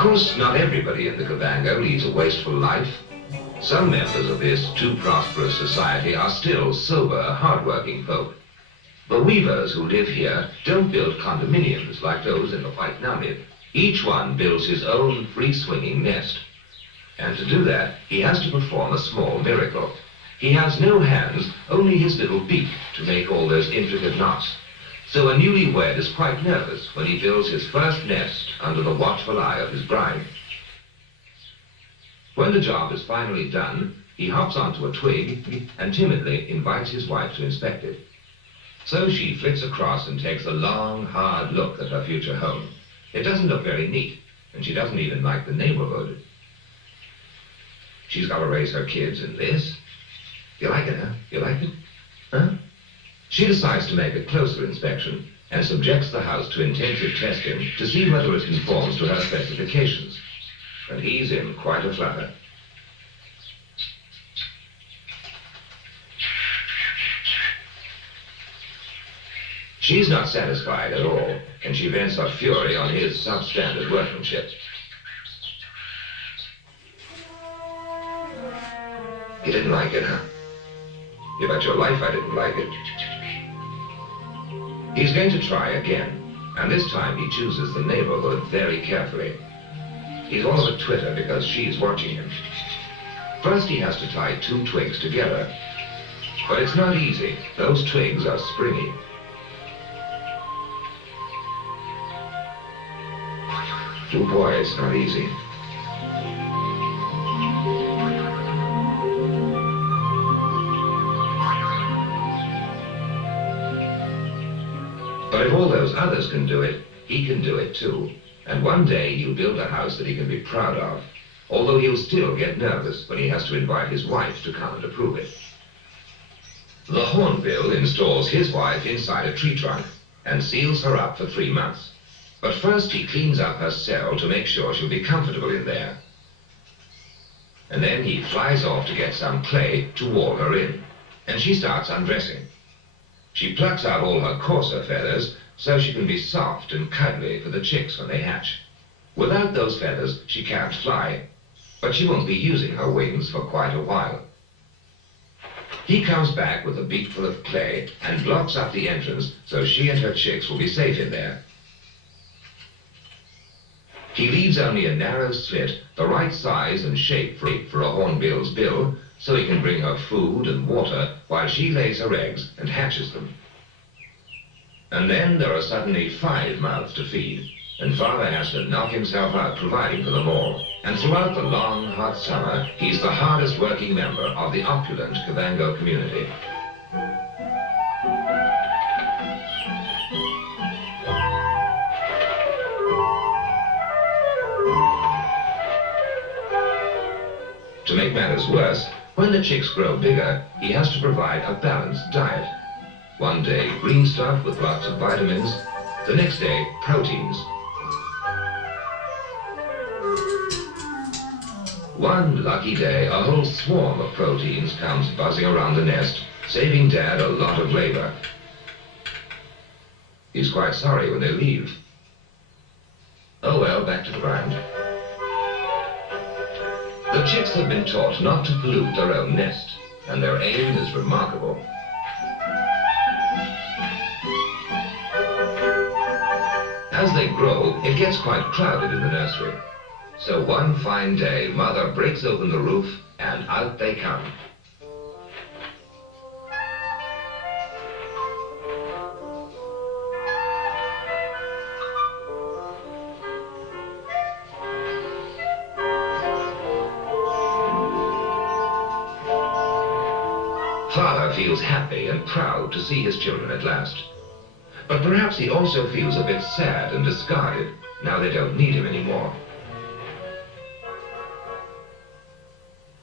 course, not everybody in the Cabango leads a wasteful life. Some members of this too prosperous society are still sober, hard-working folk. The weavers who live here don't build condominiums like those in the White Namib. Each one builds his own free-swinging nest. And to do that, he has to perform a small miracle. He has no hands, only his little beak to make all those intricate knots. So a newlywed is quite nervous when he builds his first nest under the watchful eye of his bride. When the job is finally done, he hops onto a twig and timidly invites his wife to inspect it. So she flits across and takes a long, hard look at her future home. It doesn't look very neat, and she doesn't even like the neighborhood. She's got to raise her kids in this. You like it, huh? You like it? Huh? She decides to make a closer inspection and subjects the house to intensive testing to see whether it conforms to her specifications. And he's in quite a flutter. She's not satisfied at all, and she vents her fury on his substandard workmanship. You didn't like it, huh? You bet your life I didn't like it. He's going to try again, and this time he chooses the neighborhood very carefully. He's all of a twitter because she's watching him. First he has to tie 2 twigs together, but it's not easy. Those twigs are springy. Oh boy, it's not easy. But if all those others can do it, he can do it too. And one day he'll build a house that he can be proud of, although he'll still get nervous when he has to invite his wife to come and approve it. The hornbill installs his wife inside a tree trunk and seals her up for 3 months. But first he cleans up her cell to make sure she'll be comfortable in there. And then he flies off to get some clay to wall her in, and she starts undressing. She plucks out all her coarser feathers so she can be soft and cuddly for the chicks when they hatch. Without those feathers, she can't fly, but she won't be using her wings for quite a while. He comes back with a beakful of clay and blocks up the entrance so she and her chicks will be safe in there. He leaves only a narrow slit, the right size and shape for a hornbill's bill, so he can bring her food and water while she lays her eggs and hatches them. And then there are suddenly 5 mouths to feed, and Father has to knock himself out providing for them all. And throughout the long, hot summer, he's the hardest working member of the opulent Cabango community. To make matters worse, when the chicks grow bigger, he has to provide a balanced diet. One day, green stuff with lots of vitamins. The next day, proteins. One lucky day, a whole swarm of proteins comes buzzing around the nest, saving Dad a lot of labor. He's quite sorry when they leave. Oh well, back to the grind. The chicks have been taught not to pollute their own nest, and their aim is remarkable. As they grow, it gets quite crowded in the nursery. So one fine day, Mother breaks open the roof, and out they come. Father feels happy and proud to see his children at last. But perhaps he also feels a bit sad and discarded now they don't need him anymore.